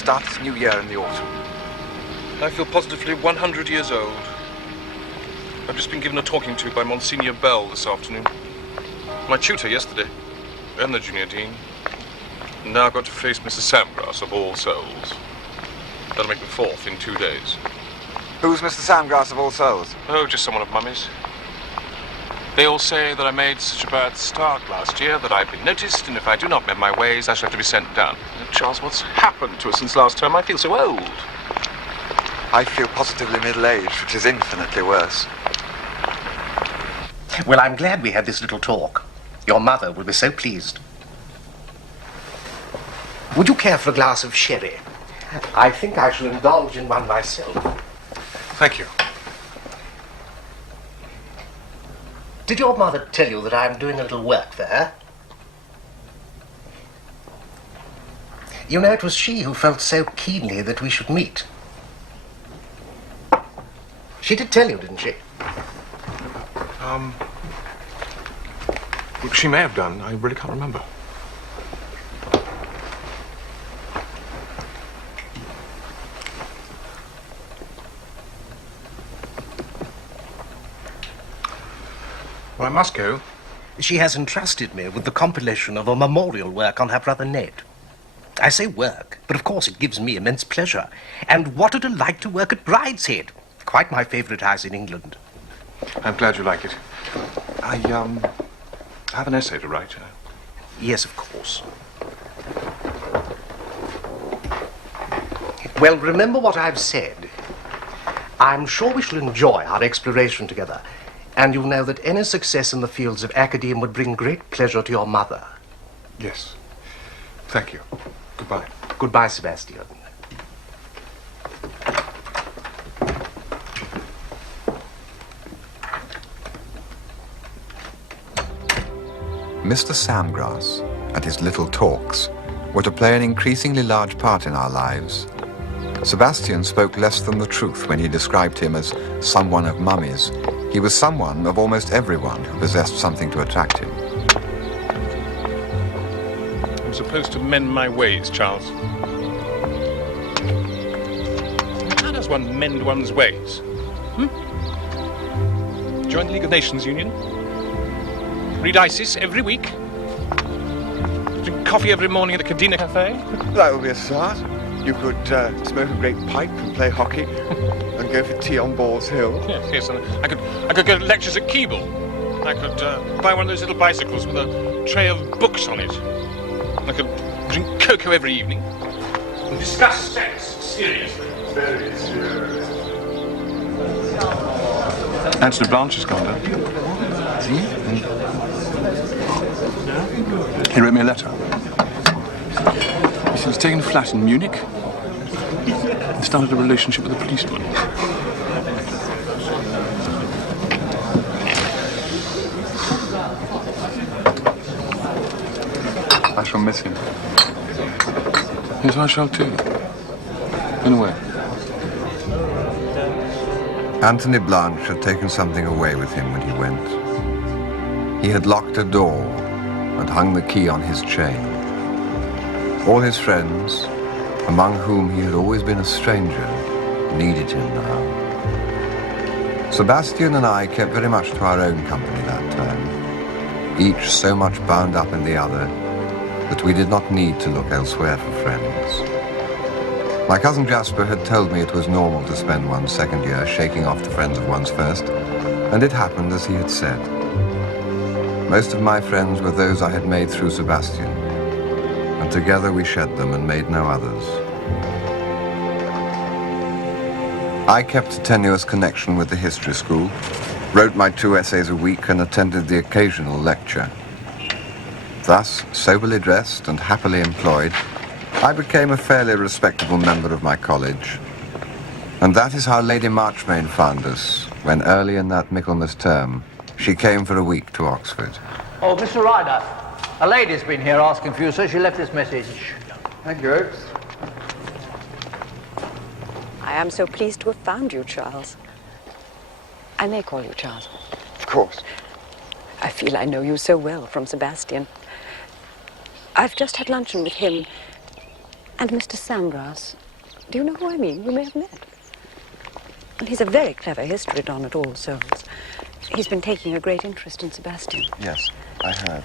start this new year in the autumn. I feel positively 100 years old. I've just been given a talking to by Monsignor Bell this afternoon. My tutor yesterday, and the junior dean. And now I've got to face Mrs. Samgrass of All Souls. That'll make the 4th in 2 days. Who's Mr. Samgrass of All Souls? Oh, just someone of Mummy's. They all say that I made such a bad start last year that I've been noticed, and if I do not mend my ways, I shall have to be sent down. Charles, what's happened to us since last term? I feel so old. I feel positively middle-aged, which is infinitely worse. Well, I'm glad we had this little talk. Your mother will be so pleased. Would you care for a glass of sherry? I think I shall indulge in one myself. Thank you. Did your mother tell you that I'm doing a little work there? You know, it was she who felt so keenly that we should meet. She did tell you, didn't she? Well, she may have done. I really can't remember. Well, I must go. She has entrusted me with the compilation of a memorial work on her brother Ned. I say work, but of course it gives me immense pleasure. And what a delight to work at Brideshead. Quite my favourite house in England. I'm glad you like it. I have an essay to write. Yes, of course. Well, remember what I've said. I'm sure we shall enjoy our exploration together. And you'll know that any success in the fields of academe would bring great pleasure to your mother. Yes. Thank you. Goodbye. Goodbye, Sebastian. Mr. Samgrass and his little talks were to play an increasingly large part in our lives. Sebastian spoke less than the truth when he described him as someone of Mummy's. He was someone of almost everyone who possessed something to attract him. I'm supposed to mend my ways, Charles. How does one mend one's ways? Join the League of Nations Union? Read ISIS every week? Drink coffee every morning at the Cadena Cafe? That would be a start. You could smoke a great pipe and play hockey and go for tea on Balls Hill. Yes, and I could go to lectures at Keble. I could buy one of those little bicycles with a tray of books on it. I could drink cocoa every evening and discuss sex seriously. Very serious. Anthony Blanche has gone down. Has he? He wrote me a letter. He said he's taken a flat in Munich and started a relationship with a policeman. I shall miss him. Yes, I shall too. In a way. Anthony Blanche had taken something away with him when he went. He had locked a door and hung the key on his chain. All his friends, among whom he had always been a stranger, needed him now. Sebastian and I kept very much to our own company that time, each so much bound up in the other that we did not need to look elsewhere for friends. My cousin Jasper had told me it was normal to spend one's second year shaking off the friends of one's first, and it happened as he had said. Most of my friends were those I had made through Sebastian, and together we shed them and made no others. I kept a tenuous connection with the history school, wrote my 2 essays a week and attended the occasional lecture. Thus, soberly dressed and happily employed, I became a fairly respectable member of my college. And that is how Lady Marchmain found us, when early in that Michaelmas term, she came for a week to Oxford. Oh, Mr. Ryder, a lady's been here asking for you, so she left this message. Thank you, Oakes. I am so pleased to have found you, Charles. I may call you Charles. Of course. I feel I know you so well from Sebastian. I've just had luncheon with him, And Mr. Sandgrass. Do you know who I mean? You may have met. And he's a very clever history don at All Souls. He's been taking a great interest in Sebastian. Yes, I heard.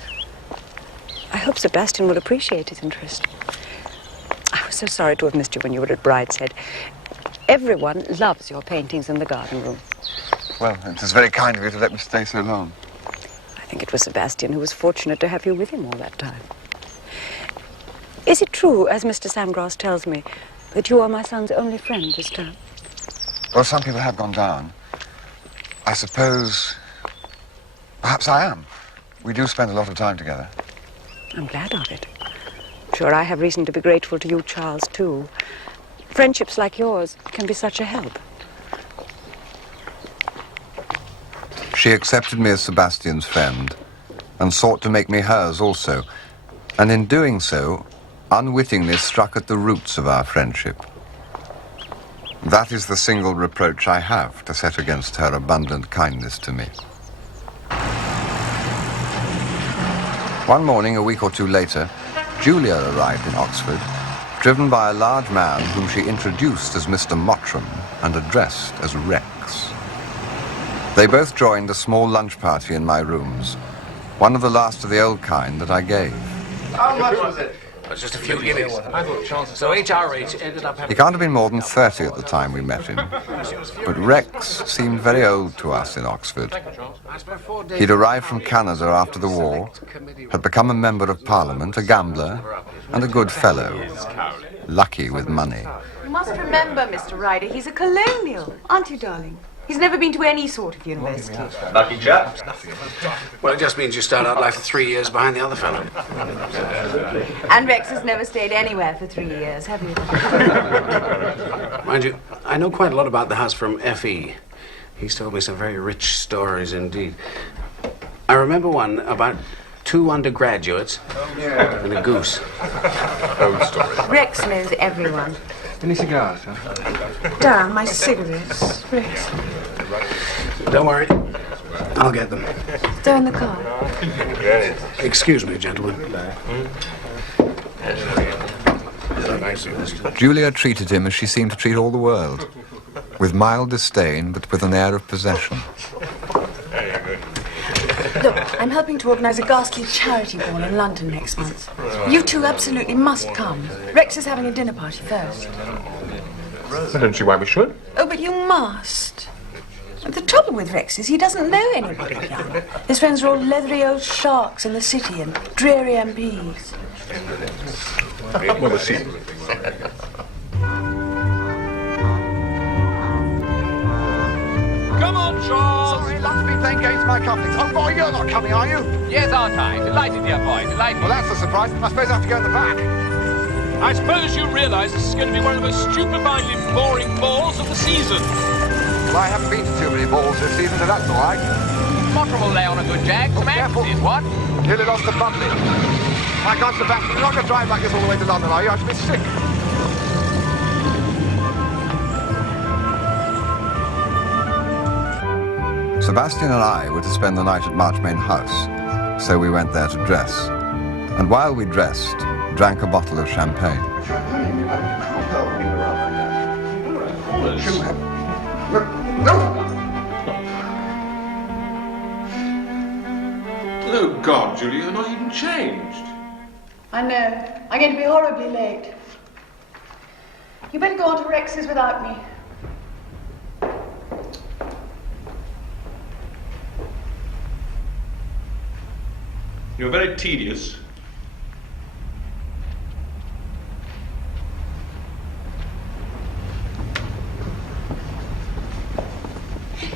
I hope Sebastian will appreciate his interest. I was so sorry to have missed you when you were at Brideshead. Everyone loves your paintings in the garden room. Well, it was very kind of you to let me stay so long. I think it was Sebastian who was fortunate to have you with him all that time. Is it true, as Mr. Sandgrass tells me, that you are my son's only friend this term? Well, some people have gone down. I suppose... perhaps I am. We do spend a lot of time together. I'm glad of it. Sure, I have reason to be grateful to you, Charles, too. Friendships like yours can be such a help. She accepted me as Sebastian's friend and sought to make me hers also, and in doing so, unwittingly struck at the roots of our friendship. That is the single reproach I have to set against her abundant kindness to me. One morning, a week or two later, Julia arrived in Oxford, driven by a large man whom she introduced as Mr. Mottram and addressed as Rex. They both joined a small lunch party in my rooms, one of the last of the old kind that I gave. How much was it? Just a few guineas. I thought chances. So HRH ended up having... He can't have been more than 30 at the time we met him, but Rex seemed very old to us in Oxford. He'd arrived from Canada after the war, had become a member of Parliament, a gambler, and a good fellow, lucky with money. You must remember, Mr. Ryder, he's a colonial, aren't you, darling? He's never been to any sort of university. Lucky chap. Well, it just means you start out life 3 years behind the other fellow. And Rex has never stayed anywhere for 3 years, have you? Mind you, I know quite a lot about the house from F.E. He's told me some very rich stories indeed. I remember one about 2 undergraduates and a goose. Old story. Rex knows everyone. Any cigars, huh? Darn, my cigarettes. Rex. Don't worry, I'll get them. They're in the car. Excuse me, gentlemen. Julia treated him as she seemed to treat all the world, with mild disdain, but with an air of possession. Look, I'm helping to organise a ghastly charity ball in London next month. You two absolutely must come. Rex is having a dinner party first. I don't see why we should. Oh, but you must. The trouble with Rex is he doesn't know anybody now. His friends are all leathery old sharks in the city and dreary MPs. Well, we'll see. Come on, Charles! Sorry, Lund's been playing games with my companies. Oh, boy, you're not coming, are you? Yes, aren't I? Delighted, dear boy, delighted. Well, that's a surprise. I suppose I have to go in the back. I suppose you realise this is going to be one of the most stupefyingly boring balls of the season. Well, I haven't been to too many balls this season, so that's all right. Mottram will lay on a good jag. Some emphasis, what? Nearly lost the bubbly. My God, Sebastian, you're not going to drive like this all the way to London, are you? I should be sick. Sebastian and I were to spend the night at Marchmain House, so we went there to dress. And while we dressed, drank a bottle of champagne. Oh, God, Julia, you're not even changed. I know. I'm going to be horribly late. You better go on to Rex's without me. You're very tedious.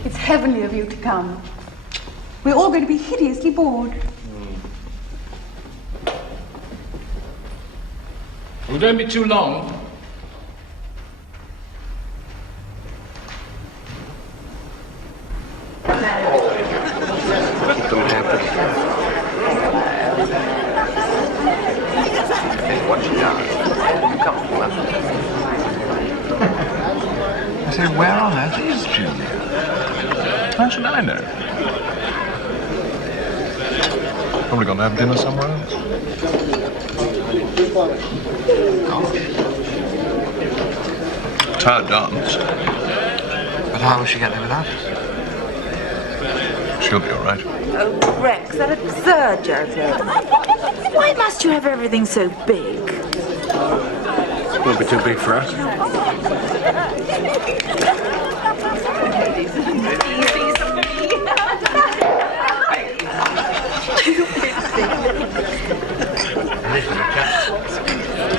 It's heavenly of you to come. We're all going to be hideously bored. We don't be too long. Keep them happy. What you done? I say, where on earth is Julia? How should I know? Probably gone to have dinner somewhere else. Tired dance. But how will she get there without us? She'll be all right. Oh, Rex, that absurd joke. Why must you have everything so big? It won't be too big for us. Listen, chaps.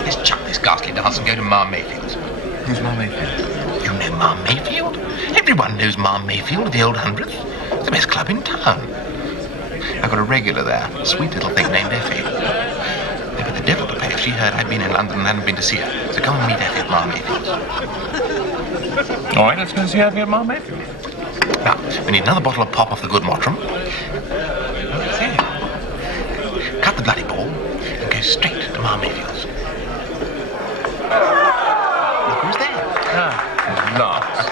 Let's chuck this ghastly dance and go to Ma Mayfield's. Who's Ma Mayfield? You know Ma Mayfield? Everyone knows Ma Mayfield, the old 100th. It's the best club in town. I've got a regular there, a sweet little thing named Effie. They'd put the devil to pay if she heard I'd been in London and hadn't been to see her. So come and meet Effie at Ma Mayfield's. All right, let's go see Effie at Ma Mayfield. Now, we need another bottle of pop off the good Marchmain. Say, cut the bloody ball and go straight to Ma Mayfield's. Look who's there. Lars.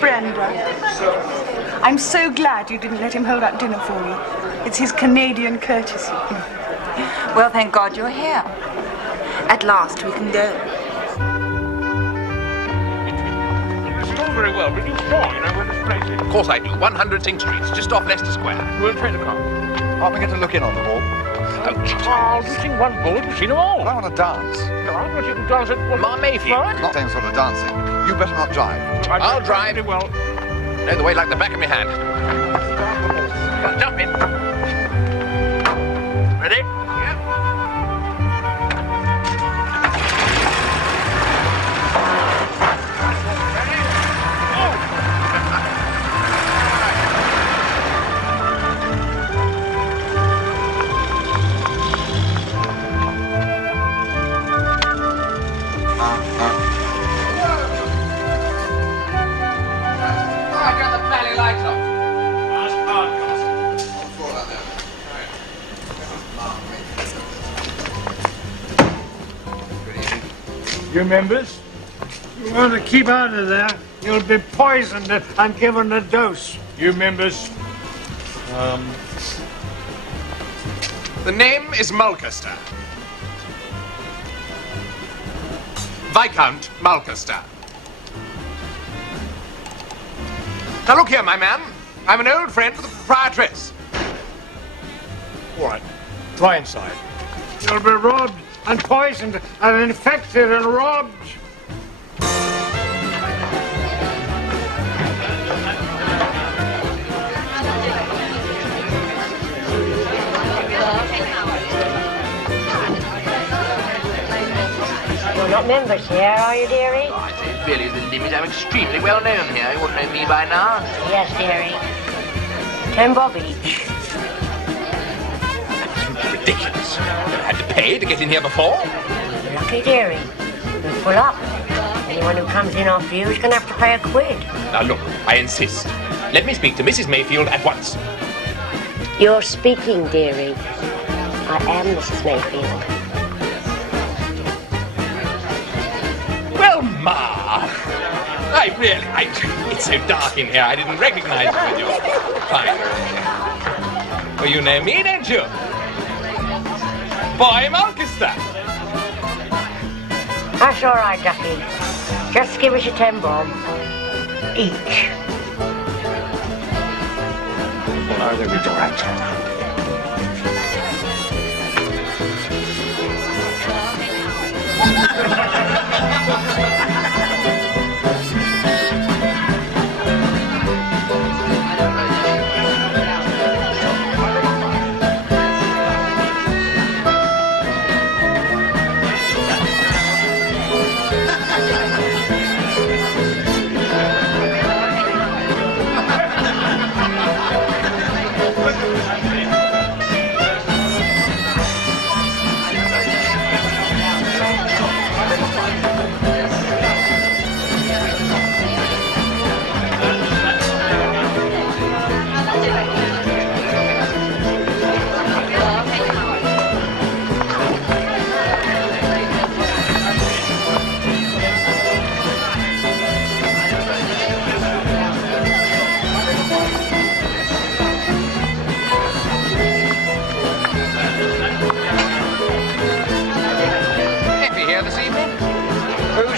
Brenda, I'm so glad you didn't let him hold up dinner for me. It's his Canadian courtesy. Well, thank God you're here. At last we can go. It's all very well, but you sure you know where this place is? Of course I do. 100 Sing Street, just off Leicester Square. We'll trade a car. Aren't we going to look in on the wall? Oh, Charles, you've seen one ball, you've seen them all. I want to dance. Go on, but you can dance at Ma Mayfield. Right? Not same sort of dancing. You better not drive. I'll drive. Pretty well. Know the way like the back of my hand. Jump in. Ready? Yep. You members, you want to keep out of there. You'll be poisoned and given a dose. You members. The name is Mulcaster. Viscount Mulcaster. Now look here, my man. I'm an old friend of the proprietress. All right, try inside. You'll be robbed and poisoned and infected and robbed. You're not members here, are you, dearie? Oh, I say, it's really the limit. I'm extremely well known here. You wouldn't know me by now. Yes, dearie. 10 bob each. Absolutely ridiculous. Never had to pay to get in here before. Lucky, dearie. We're full up. Anyone who comes in after you is going to have to pay £1. Now look, I insist. Let me speak to Mrs. Mayfield at once. You're speaking, dearie. I am Mrs. Mayfield. Well, Ma, it's so dark in here, I didn't recognize you with your fine. Well, you know me, don't you? Boy Mulcaster. That's all right, Ducky. Just give us your 10 bob each. Well, now they'll be all right.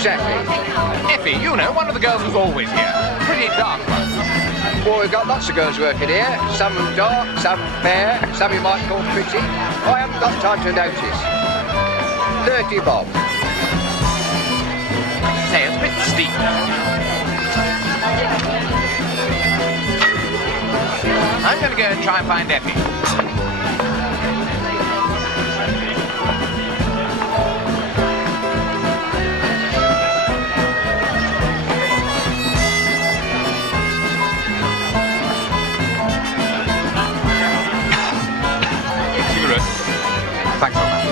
Who's Effie? Effie, you know, one of the girls who's always here. Pretty dark one. Well, we've got lots of girls working here. Some dark, some fair, some you might call pretty. I haven't got time to notice. 30 bob. Say, it's a bit steep. I'm going to go and try and find Effie. Thanks, old man.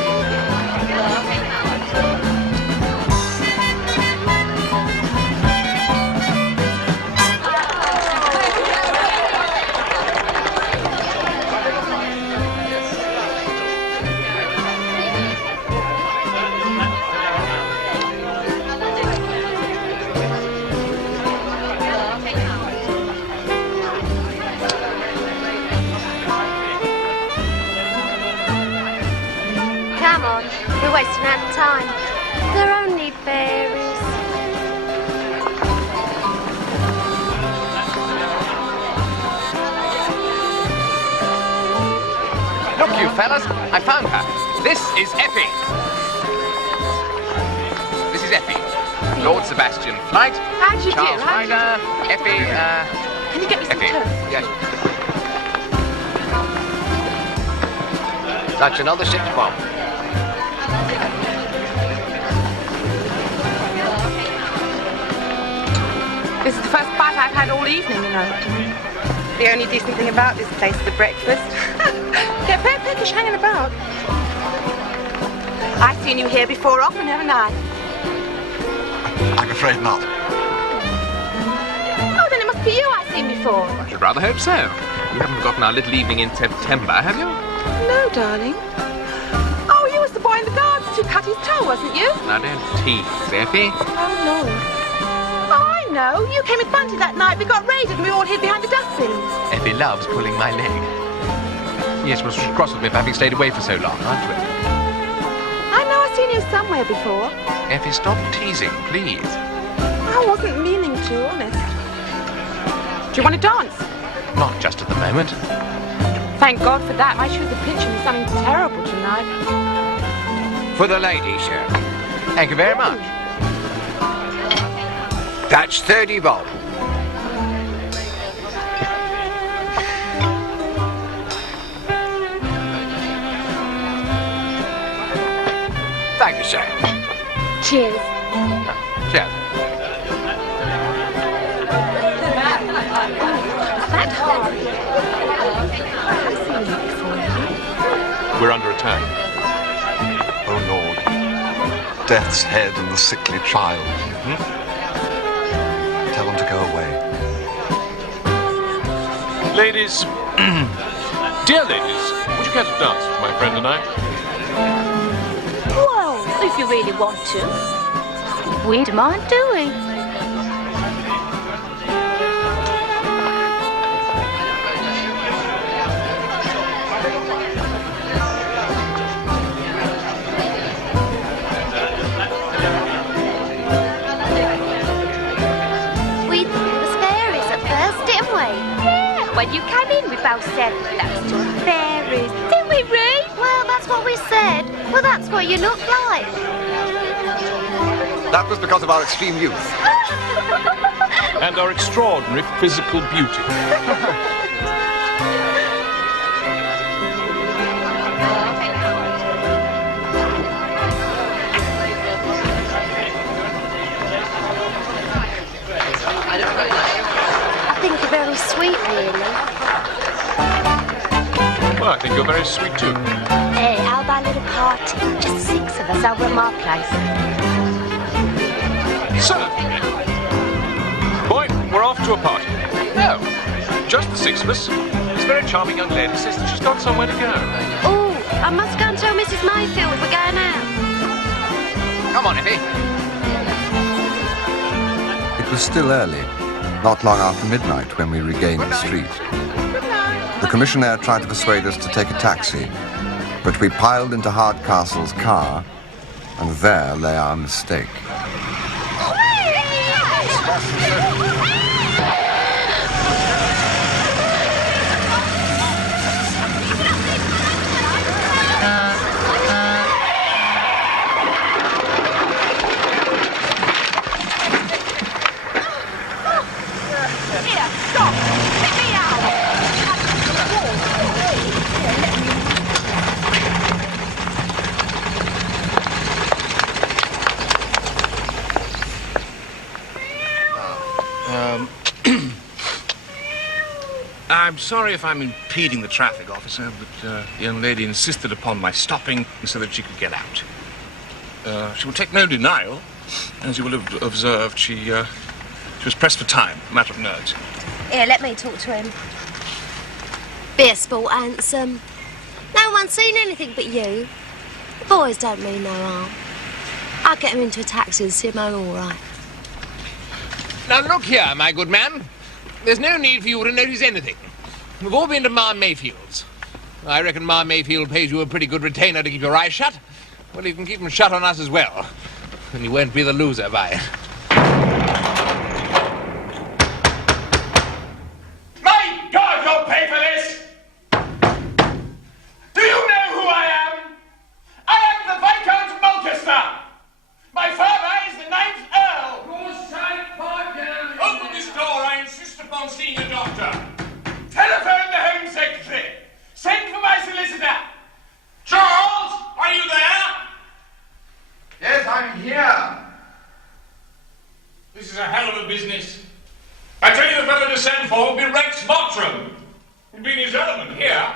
Come on, we're wasting our time. They're only fairies. Look, you fellas, I found her. This is Effie. This is Effie. Lord Sebastian Flight. How do you Charles do? How do you Ryder. Effie, Can you get me some Effie. toast? Yes. That's another 6 bob. This is the first bite I've had all evening, you know. The only decent thing about this place is the breakfast. Get very peckish hanging about. I've seen you here before often, haven't I? I'm afraid not. Oh, then it must be you I've seen before. I should rather hope so. You haven't forgotten our little evening in September, have you? No, darling. Oh, you was the boy in the gardens who cut his toe, wasn't you? Now, don't tease, Effie. Oh, Lord. Oh, I know. You came with Bunty that night. We got raided and we all hid behind the dustbins. Effie loves pulling my leg. Yes, well, she's cross with me for having stayed away for so long, aren't you? I know I've seen you somewhere before. Effie, stop teasing, please. I wasn't meaning to, honest. Do you want to dance? Not just at the moment. Thank God for that. My shoes are pinching me something terrible tonight. For the lady, sir. Thank you very much. That's 30 bob. Thank you, sir. Cheers. Cheers. We're under attack. Oh, Lord. Death's head and the sickly child. Tell them to go away. Ladies, dear ladies, would you care to dance with my friend and I? Well, if you really want to. We don't mind, do we? When you came in, we both said, those two fairies. Didn't we, Ree? Well, that's what we said. Well, that's what you look like. That was because of our extreme youth. And our extraordinary physical beauty. I think you're very sweet, really. Well, I think you're very sweet, too. Hey, how about a little party? Just 6 of us over at my place. Sir! Boy, we're off to a party. No, just the 6 of us. This very charming young lady says that she's got somewhere to go. Oh, I must go and tell Mrs. Mayfield we're going out. Come on, Effie. It was still early, not long after midnight when we regained the street. The commissionaire tried to persuade us to take a taxi, but we piled into Hardcastle's car, and there lay our mistake. I'm sorry if I'm impeding the traffic, officer, but the young lady insisted upon my stopping so that she could get out. She will take no denial. As you will have observed, she was pressed for time, a matter of nerves. Here, let me talk to him. Be a sport, handsome. No one's seen anything but you. The boys don't mean no harm. I'll get him into a taxi and see him home all right. Now, look here, my good man. There's no need for you to notice anything. We've all been to Ma Mayfield's. I reckon Ma Mayfield pays you a pretty good retainer to keep your eyes shut. Well, you can keep them shut on us as well. And you won't be the loser by it. My God, you'll pay for this! Do you know who I am? I am the Viscount Mulcaster. My father is the 9th Earl. Your sight, pardon. Open this door. I insist upon seeing a doctor. Telephone the Home Secretary. Send for my solicitor. Charles, are you there? Yes, I'm here. This is a hell of a business. I tell you, the fellow to send for will be Rex Mottram. He'd be in his element here.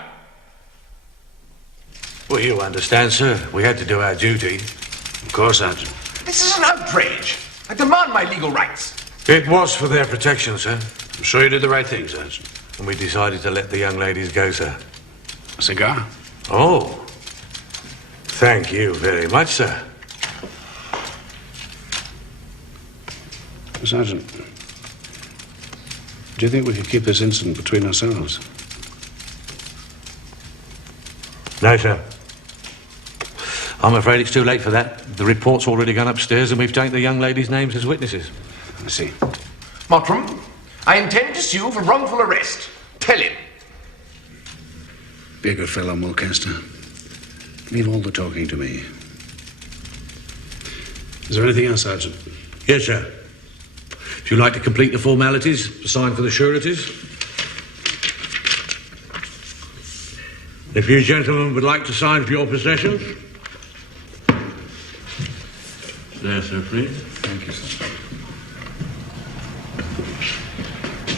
Well, you understand, sir. We had to do our duty. Of course, Sergeant. This is an outrage. I demand my legal rights. It was for their protection, sir. I'm sure you did the right thing, Sergeant. And we decided to let the young ladies go, sir. A cigar? Oh. Thank you very much, sir. Sergeant, do you think we could keep this incident between ourselves? No, sir. I'm afraid it's too late for that. The report's already gone upstairs and we've taken the young ladies' names as witnesses. I see. Mottram, I intend to sue for wrongful arrest. Tell him. Be a good fellow, Mulcaster. Leave all the talking to me. Is there anything else, Sergeant? Yes, sir. If you'd like to complete the formalities, sign for the sureties. If you gentlemen would like to sign for your possessions. There, sir, please. Thank you, sir.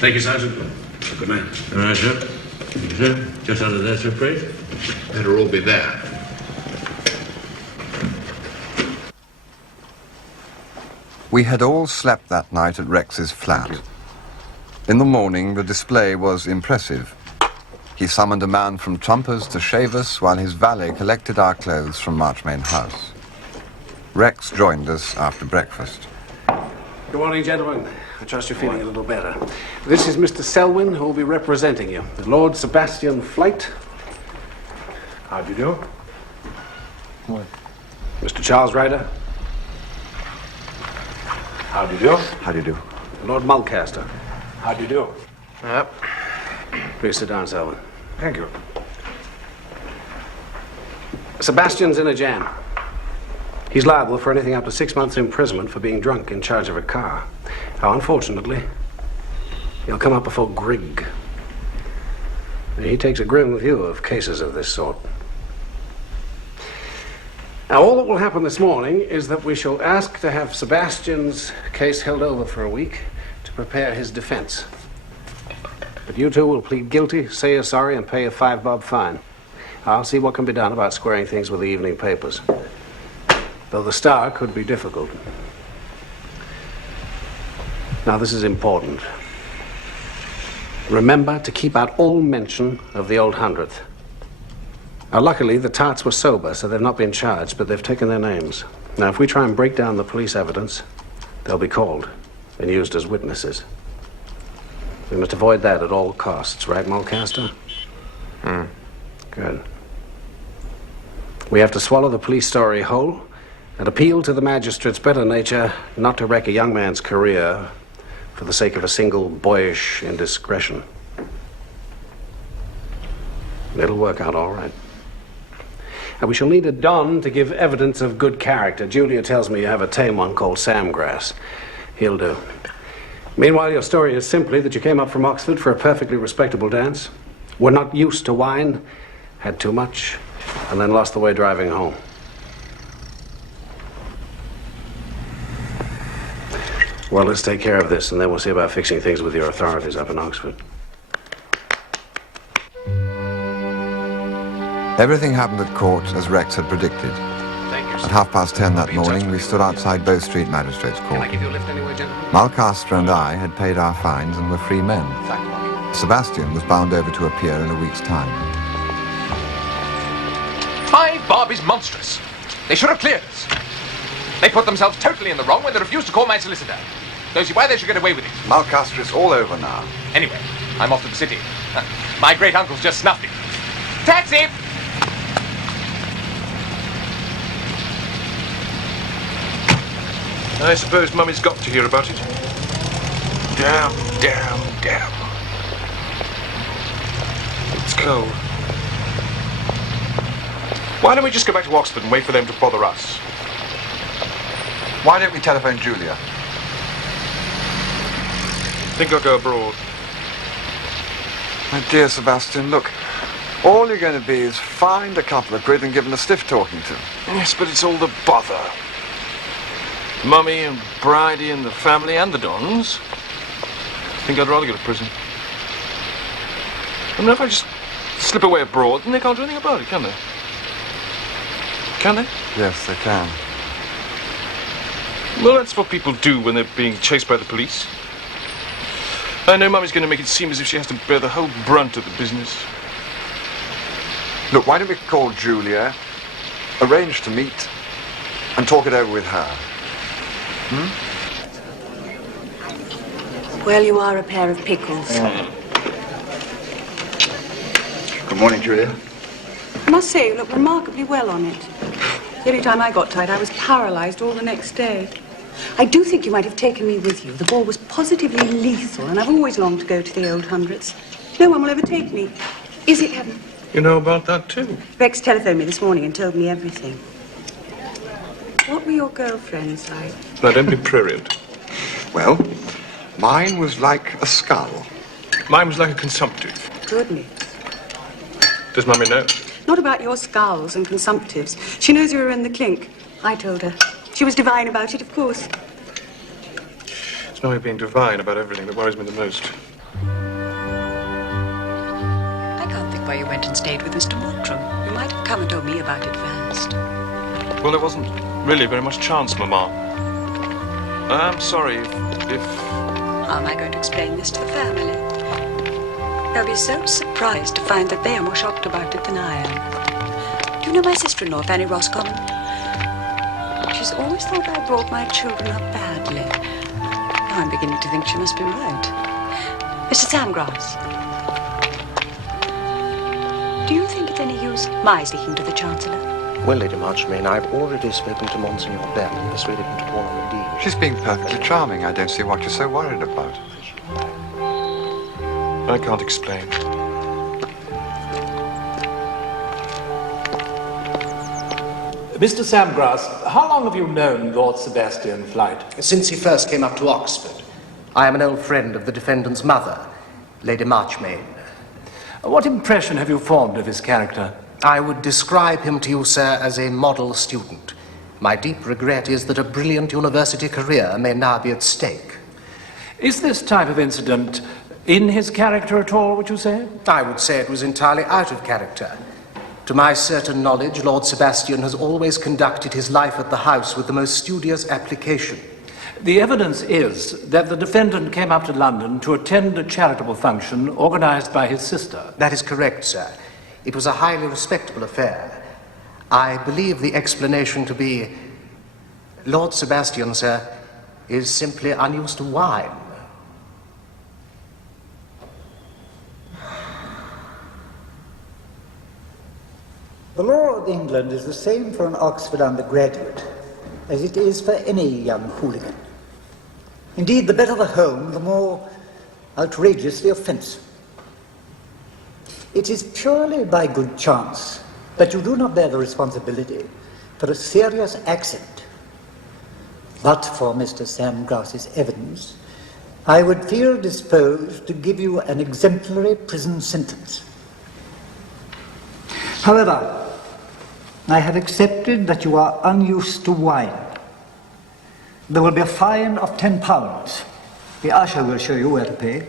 Thank you, Sergeant. Good night. All right, sir. Thank you, sir. Just under there, sir, please. Better all be there. We had all slept that night at Rex's flat. In the morning, the display was impressive. He summoned a man from Trumpers to shave us while his valet collected our clothes from Marchmain House. Rex joined us after breakfast. Good morning, gentlemen. I trust you're feeling a little better. This is Mr. Selwyn, who will be representing you. Lord Sebastian Flight. How do you do? What? Mr. Charles Ryder. How do you do? How do you do? Lord Mulcaster. How do you do? Yep. Please sit down, Selwyn. Thank you. Sebastian's in a jam. He's liable for anything up to 6 months' imprisonment for being drunk in charge of a car. Now, unfortunately, he'll come up before Grigg. He takes a grim view of cases of this sort. Now, all that will happen this morning is that we shall ask to have Sebastian's case held over for a week to prepare his defense. But you two will plead guilty, say you're sorry, and pay a 5-bob fine. I'll see what can be done about squaring things with the evening papers. Though the Star could be difficult. Now, this is important. Remember to keep out all mention of the old 100th. Now, luckily, the tarts were sober, so they've not been charged, but they've taken their names. Now, if we try and break down the police evidence, they'll be called and used as witnesses. We must avoid that at all costs, right, Mulcaster? Good. We have to swallow the police story whole and appeal to the magistrate's better nature not to wreck a young man's career for the sake of a single boyish indiscretion. It'll work out all right. And we shall need a Don to give evidence of good character. Julia tells me you have a tame one called Sam Grass. He'll do. Meanwhile, your story is simply that you came up from Oxford for a perfectly respectable dance, were not used to wine, had too much, and then lost the way driving home. Well, let's take care of this, and then we'll see about fixing things with your authorities up in Oxford. Everything happened at court as Rex had predicted. At 10:30 that morning, we stood outside Bow Street Magistrates' Court. Can I give you a lift anyway, gentlemen? Malcaster and I had paid our fines and were free men. Sebastian was bound over to appear in a week's time. My Bob is monstrous. They should have cleared us. They put themselves totally in the wrong when they refused to call my solicitor. Don't see why they should get away with it. Malcaster is all over now. Anyway, I'm off to the city. My great-uncle's just snuffed it. Taxi! I suppose Mummy's got to hear about it. Damn, damn, damn. It's cold. Why don't we just go back to Oxford and wait for them to bother us? Why don't we telephone Julia? Think I'll go abroad. My dear Sebastian, look. All you're going to be is fined a couple of quid and given a stiff talking to. Yes, but it's all the bother. Mummy and Bridie and the family and the Dons. I think I'd rather go to prison. I mean, if I just slip away abroad, then they can't do anything about it, can they? Can they? Yes, they can. Well, that's what people do when they're being chased by the police. I know Mummy's going to make it seem as if she has to bear the whole brunt of the business. Look, why don't we call Julia, arrange to meet, and talk it over with her? Well, you are a pair of pickles. Good morning, Julia. I must say, you look remarkably well on it. The only time I got tight, I was paralyzed all the next day. I do think you might have taken me with you. The ball was positively lethal, and I've always longed to go to the old hundreds. No one will ever take me. Is it heaven? You know about that, too? Rex telephoned me this morning and told me everything. What were your girlfriends like? Now, don't be prurient. Well, mine was like a skull. Mine was like a consumptive. Goodness. Does Mummy know? Not about your skulls and consumptives. She knows you were in the clink. I told her. She was divine about it, of course. It's Mummy being divine about everything that worries me the most. I can't think why you went and stayed with Mr. Mottram. You might have come and told me about it first. Well, there wasn't really very much chance, Mama. I'm sorry if... How am I going to explain this to the family? They'll be so surprised to find that they are more shocked about it than I am. Do you know my sister-in-law, Fanny Roscommon? She's always thought I brought my children up badly. Now I'm beginning to think she must be right. Mr. Samgrass, do you think it's any use my speaking to the Chancellor? Well, Lady Marchmain, I've already spoken to Monsignor Bell and persuaded him to call on the Dean. She's being perfectly charming. I don't see what you're so worried about. I can't explain. Mr. Samgrass, how long have you known Lord Sebastian Flight? Since he first came up to Oxford. I am an old friend of the defendant's mother, Lady Marchmain. What impression have you formed of his character? I would describe him to you, sir, as a model student. My deep regret is that a brilliant university career may now be at stake. Is this type of incident in his character at all, would you say? I would say it was entirely out of character. To my certain knowledge, Lord Sebastian has always conducted his life at the house with the most studious application. The evidence is that the defendant came up to London to attend a charitable function organized by his sister. That is correct, sir. It was a highly respectable affair. I believe the explanation to be Lord Sebastian, sir, is simply unused to wine. The law of England is the same for an Oxford undergraduate as it is for any young hooligan. Indeed, the better the home, the more outrageous the offence. It is purely by good chance that you do not bear the responsibility for a serious accident. But for Mr. Sam Grass's evidence, I would feel disposed to give you an exemplary prison sentence. However, I have accepted that you are unused to wine. There will be a fine of £10. The usher will show you where to pay.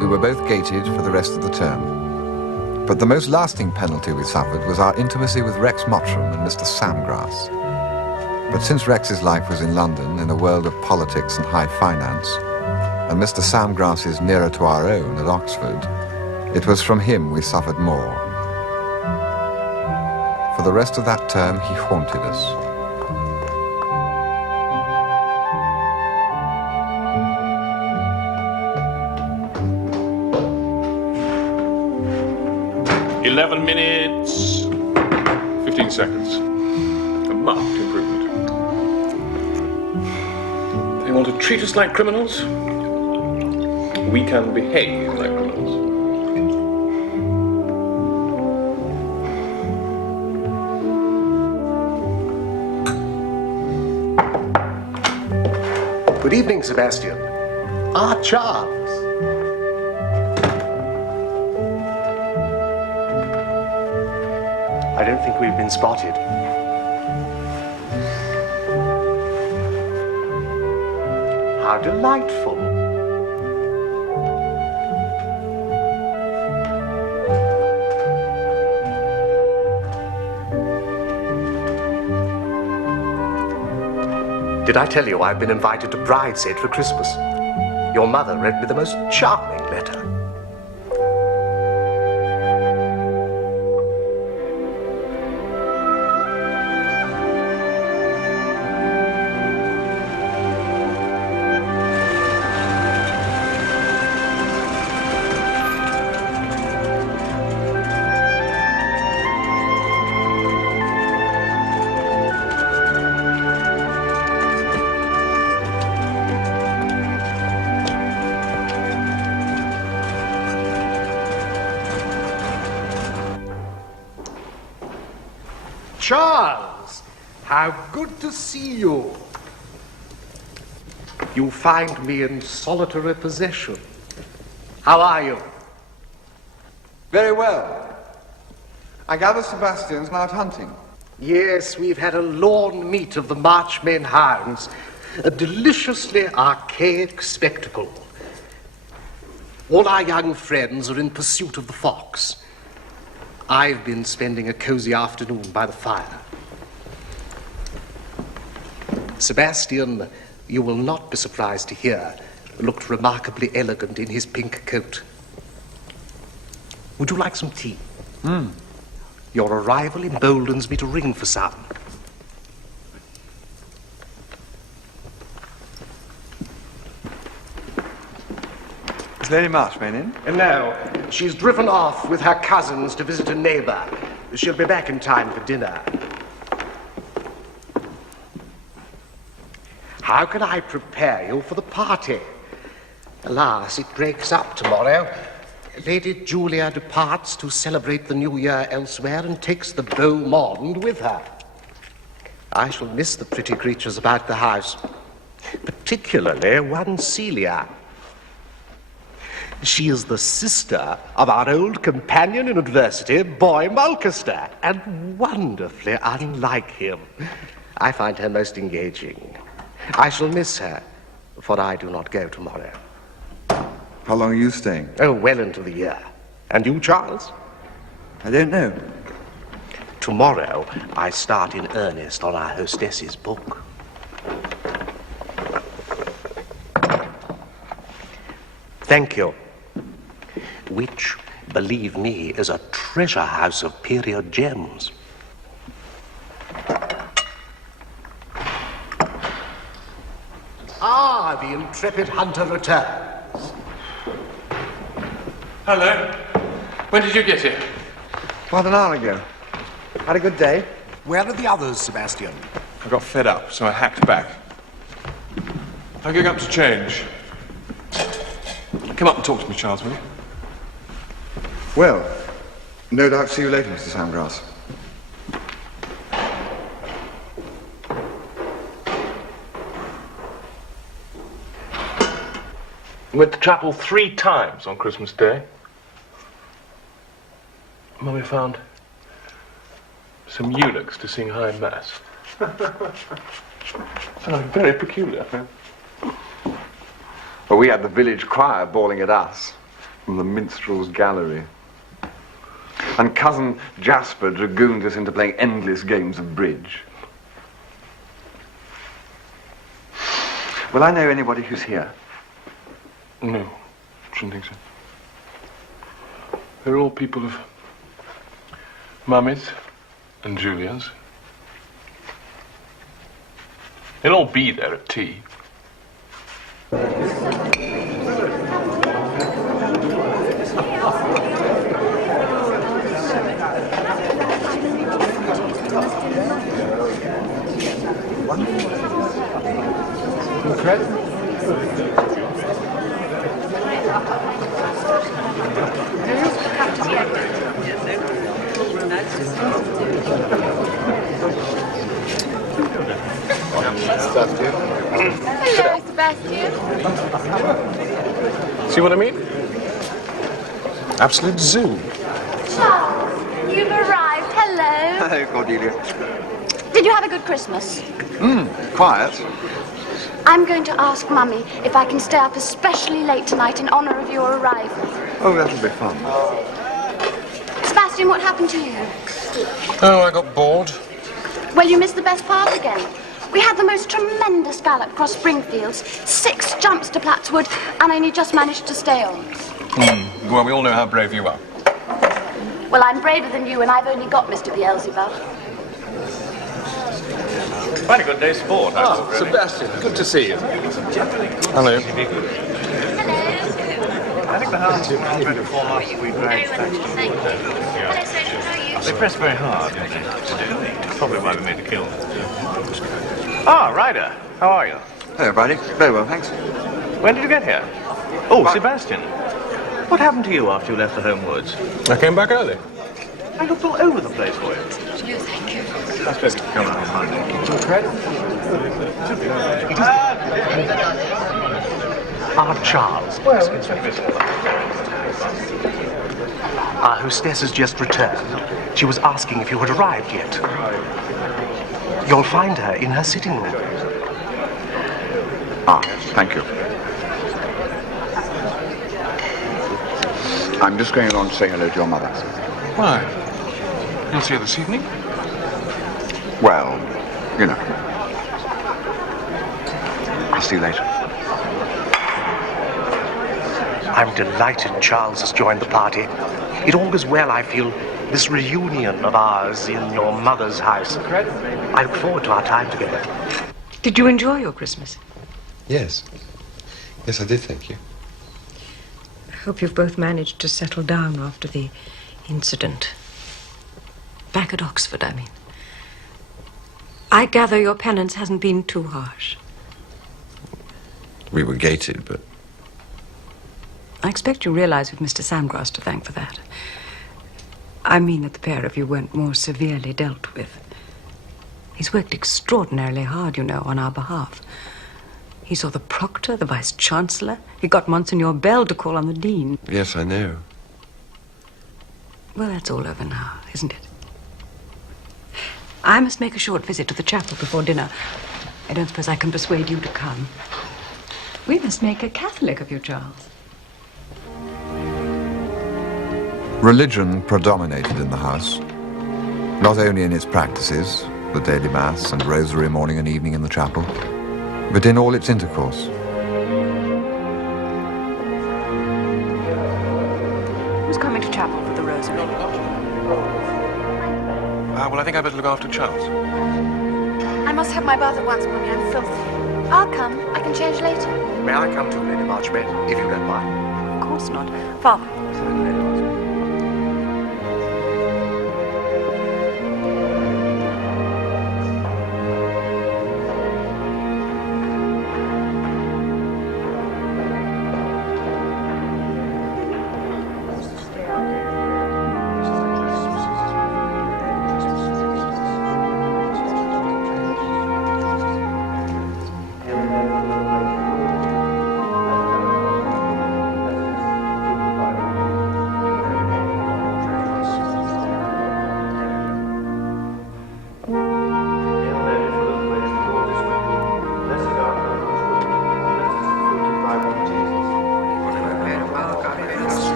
We were both gated for the rest of the term. But the most lasting penalty we suffered was our intimacy with Rex Mottram and Mr. Samgrass. But since Rex's life was in London, in a world of politics and high finance, and Mr. Samgrass is nearer to our own at Oxford, it was from him we suffered more. For the rest of that term, he haunted us. "11 minutes, 15 seconds. A marked improvement. They want to treat us like criminals. We can behave like criminals. Good evening, Sebastian. Ah, Charles. I don't think we've been spotted. How delightful. Did I tell you I've been invited to Brideshead for Christmas? Your mother read me the most charming letter. Charles, how good to see you. You find me in solitary possession. How are you? Very well. I gather Sebastian's out hunting. Yes, we've had a lawn meet of the Marchmain hounds. A deliciously archaic spectacle. All our young friends are in pursuit of the fox. I've been spending a cozy afternoon by the fire. Sebastian, you will not be surprised to hear, looked remarkably elegant in his pink coat. Would you like some tea? Your arrival emboldens me to ring for some. Is Lady Marchmain in? No, she's driven off with her cousins to visit a neighbor. She'll be back in time for dinner. How can I prepare you for the party? Alas, it breaks up tomorrow. Lady Julia departs to celebrate the new year elsewhere and takes the beau monde with her. I shall miss the pretty creatures about the house, particularly one Celia. She is the sister of our old companion in adversity, Boy Mulcaster, and wonderfully unlike him. I find her most engaging. I shall miss her, for I do not go tomorrow. How long are you staying? Oh, well into the year. And you, Charles? I don't know. Tomorrow, I start in earnest on our hostess's book. Thank you. Which, believe me, is a treasure house of period gems. Ah, the intrepid hunter returns. Hello. When did you get here? About an hour ago. Had a good day. Where are the others, Sebastian? I got fed up, so I hacked back. I'm going up to change. Come up and talk to me, Charles, will you? Well, no doubt see you later, Mr. Samgrass. Went to chapel 3 times on Christmas Day. Mummy found some eunuchs to sing High Mass. Very peculiar. Well, we had the village choir bawling at us from the minstrel's gallery. And cousin Jasper dragooned us into playing endless games of bridge. Will I know anybody who's here? No, shouldn't think so. They're all people of Mummy's and Julia's. They'll all be there at tea. Hello, Sebastian. See what I mean? Absolute zoo. Charles, you've arrived. Hello. Hello, Cordelia. Did you have a good Christmas? Quiet. I'm going to ask Mummy if I can stay up especially late tonight in honor of your arrival. Oh, that'll be fun. Sebastian, what happened to you? Oh, I got bored. Well, you missed the best part again. We had the most tremendous gallop across Springfields, 6 jumps to Plattswood, and I only just managed to stay on. Well, we all know how brave you are. Well, I'm braver than you, and I've only got Mr. Beelzebub. Quite a good day's sport. Sebastian, good to see you. Hello. I think the hounds have tried to form us. We dragged They press very hard. Probably why we made the kill. Ah, Ryder, how are you? Hello, buddy. Very well, thanks. When did you get here? Oh, Sebastian. What happened to you after you left the home woods? I came back early. I looked all over the place for you. No, thank you. I suppose you can come around on Monday. Charles. Our hostess has just returned. She was asking if you had arrived yet. You'll find her in her sitting room. Ah, thank you. I'm just going along to say hello to your mother. Why? You'll see her this evening? Well, you know. I'll see you later. I'm delighted Charles has joined the party. It augurs well, I feel, this reunion of ours in your mother's house. I look forward to our time together. Did you enjoy your Christmas? Yes. Yes, I did, thank you. I hope you've both managed to settle down after the incident. Back at Oxford, I mean. I gather your penance hasn't been too harsh. We were gated, but... I expect you realize we've Mr. Samgrass to thank for that. I mean that the pair of you weren't more severely dealt with. He's worked extraordinarily hard, you know, on our behalf. He saw the proctor, the vice-chancellor. He got Monsignor Bell to call on the dean. Yes, I know. Well, that's all over now, isn't it? I must make a short visit to the chapel before dinner. I don't suppose I can persuade you to come. We must make a Catholic of you, Charles. Religion predominated in the house, not only in its practices, the daily mass and rosary morning and evening in the chapel, but in all its intercourse. Who's coming to chapel? Well, I think I better look after Charles. I must have my bath at once, Mummy. I'm filthy. I'll come. I can change later. May I come too, Lady Marchmain, if you don't mind? Of course not. Father.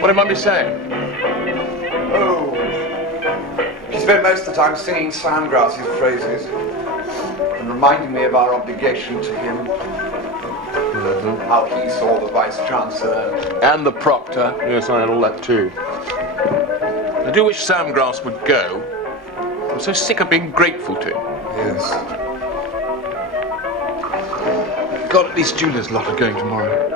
What did Mum be saying? Oh, she spent most of the time singing Sandgrass's praises and reminding me of our obligation to him. How he saw the Vice-Chancellor. And the Proctor. Yes, I had all that too. I do wish Sam Grass would go. I'm so sick of being grateful to him. Yes. God, at least Julia's lot are going tomorrow.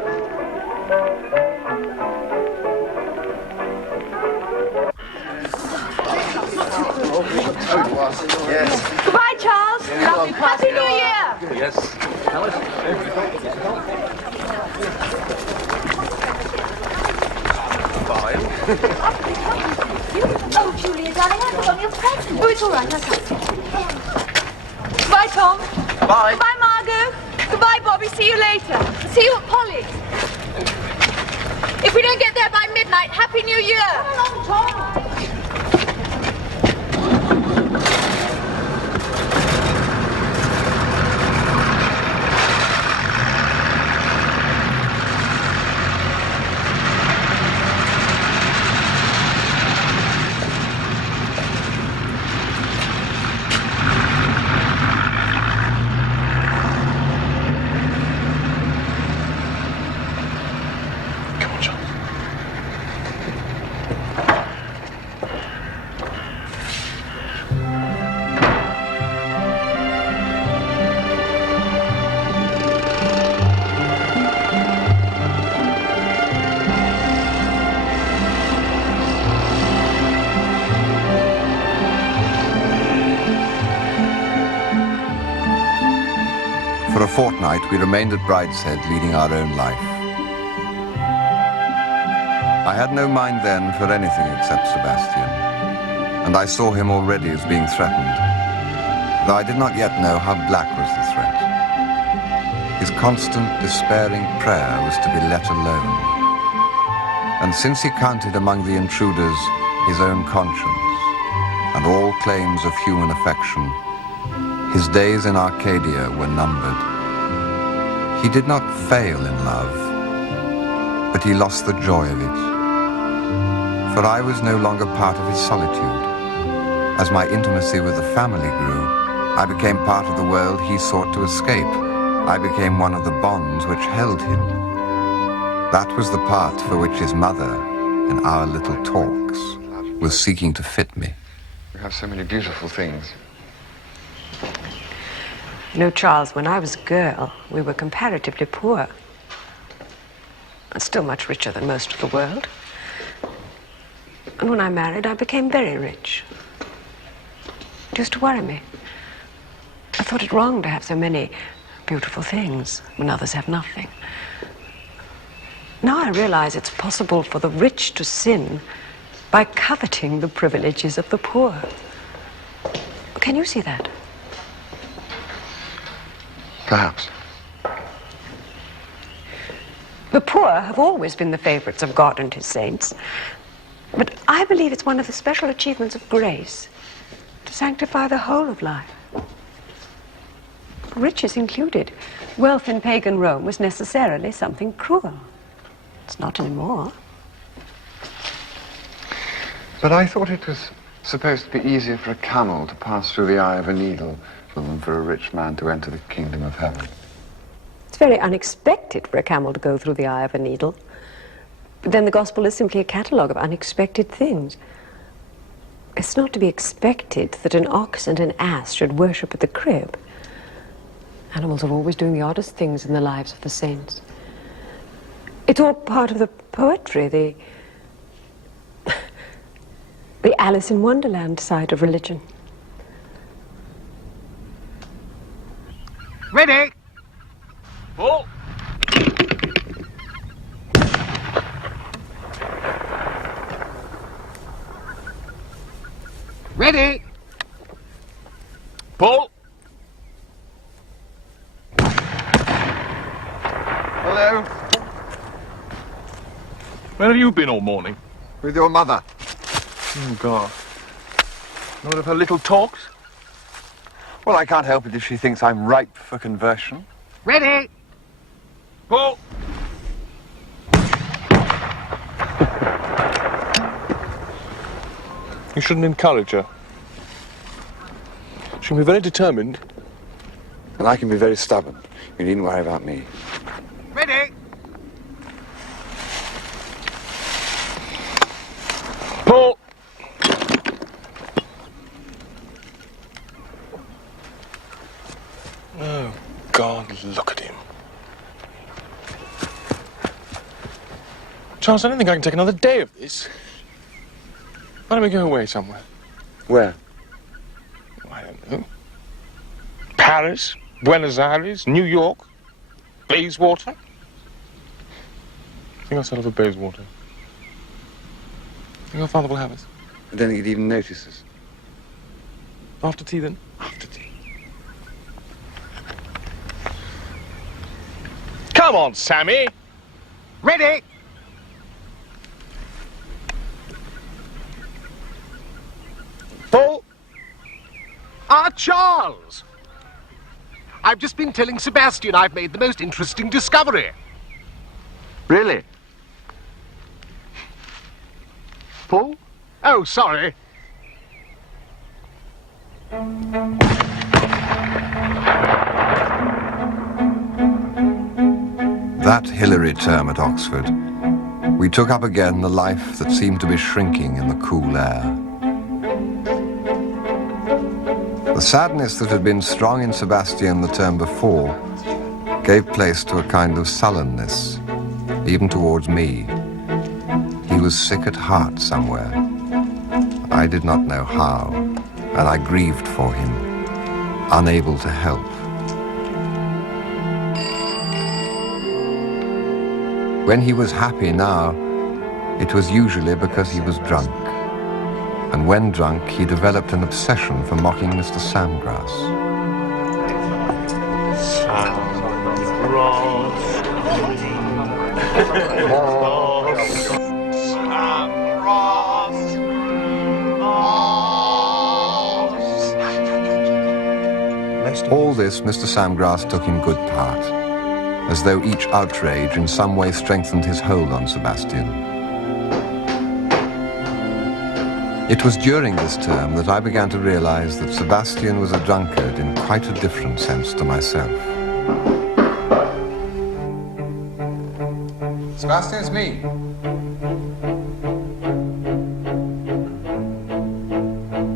Yes. Goodbye, Charles. Happy New Year. Yes. Oh, Julia, darling, I forgot your present. Oh, it's all right. I'll come. Goodbye, Tom. Bye. Goodbye, Margot. Goodbye, Bobby. See you later. See you at Polly's. If we don't get there by midnight, Happy New Year. Come along, Tom. For a fortnight, we remained at Brideshead, leading our own life. I had no mind then for anything except Sebastian, and I saw him already as being threatened, though I did not yet know how black was the threat. His constant, despairing prayer was to be let alone, and since he counted among the intruders his own conscience and all claims of human affection, his days in Arcadia were numbered. He did not fail in love, but he lost the joy of it. For I was no longer part of his solitude. As my intimacy with the family grew, I became part of the world he sought to escape. I became one of the bonds which held him. That was the part for which his mother, in our little talks, was seeking to fit me. You have so many beautiful things. You know, Charles, when I was a girl, we were comparatively poor. And still much richer than most of the world. And when I married, I became very rich. It used to worry me. I thought it wrong to have so many beautiful things when others have nothing. Now I realize it's possible for the rich to sin by coveting the privileges of the poor. Can you see that? Perhaps. The poor have always been the favorites of God and his saints. But I believe it's one of the special achievements of grace to sanctify the whole of life. riches included. Wealth in pagan Rome was necessarily something cruel. It's not anymore. But I thought it was supposed to be easier for a camel to pass through the eye of a needle than for a rich man to enter the kingdom of heaven. It's very unexpected for a camel to go through the eye of a needle. But then the gospel is simply a catalogue of unexpected things. It's not to be expected that an ox and an ass should worship at the crib. Animals are always doing the oddest things in the lives of the saints. It's all part of the poetry, the Alice in Wonderland side of religion. Ready? Pull. Ready? Pull. Hello? Where have you been all morning? With your mother. Oh, God. Not of her little talks? Well, I can't help it if she thinks I'm ripe for conversion. Ready? Pull. You shouldn't encourage her. She'll be very determined. And I can be very stubborn. You needn't worry about me. Ready? Pull. Oh, God, look at him. Charles, I don't think I can take another day of this. Why don't we go away somewhere? Where? I don't know. Paris, Buenos Aires, New York, Bayswater. I think I'll settle for Bayswater. I think our father will have us. I don't think he'd even notice us. After tea, then? After tea. Come on, Sammy. Ready? Pull. Charles! I've just been telling Sebastian I've made the most interesting discovery. Really? Pull? Oh, sorry. That Hilary term at Oxford, we took up again the life that seemed to be shrinking in the cool air. The sadness that had been strong in Sebastian the term before gave place to a kind of sullenness, even towards me. He was sick at heart somewhere. I did not know how, and I grieved for him, unable to help. When he was happy now, it was usually because he was drunk. And when drunk, he developed an obsession for mocking Mr. Samgrass. All this Mr. Samgrass took in good part, as though each outrage in some way strengthened his hold on Sebastian. It was during this term that I began to realize that Sebastian was a drunkard in quite a different sense to myself. Sebastian, it's me.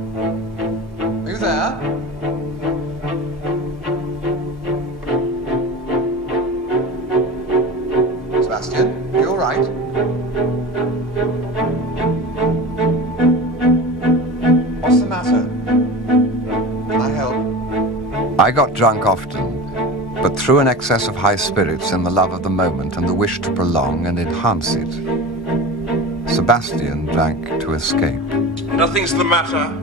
Are you there? Sebastian, are you all right? What's the matter? Can I help? I got drunk often, but through an excess of high spirits and the love of the moment and the wish to prolong and enhance it, Sebastian drank to escape. Nothing's the matter.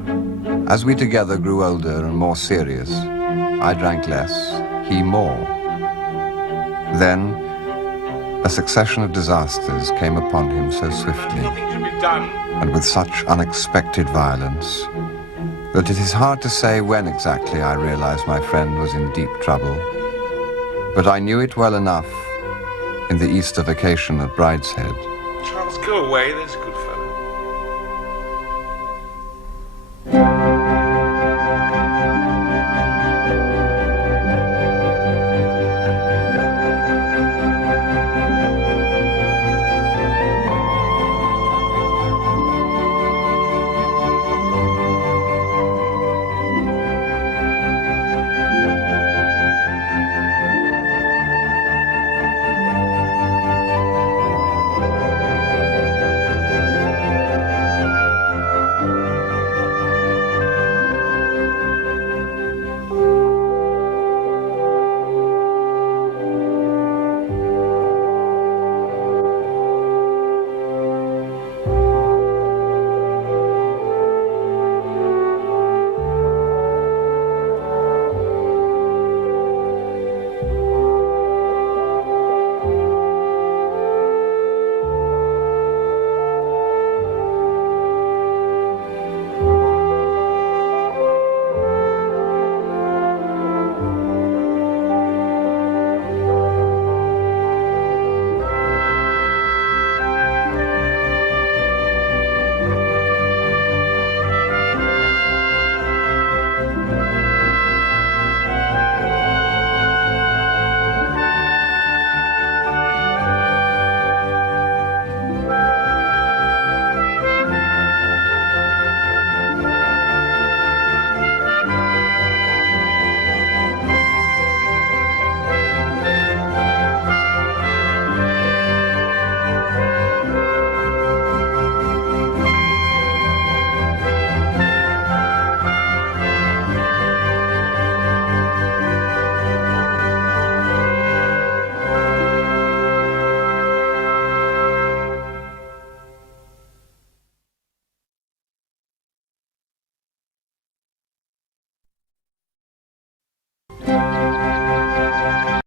As we together grew older and more serious, I drank less, he more. Then, a succession of disasters came upon him so swiftly, Nothing can be done. and with such unexpected violence, But it is hard to say when exactly I realized my friend was in deep trouble. But I knew it well enough in the Easter vacation at Brideshead. Charles, go away. There's a good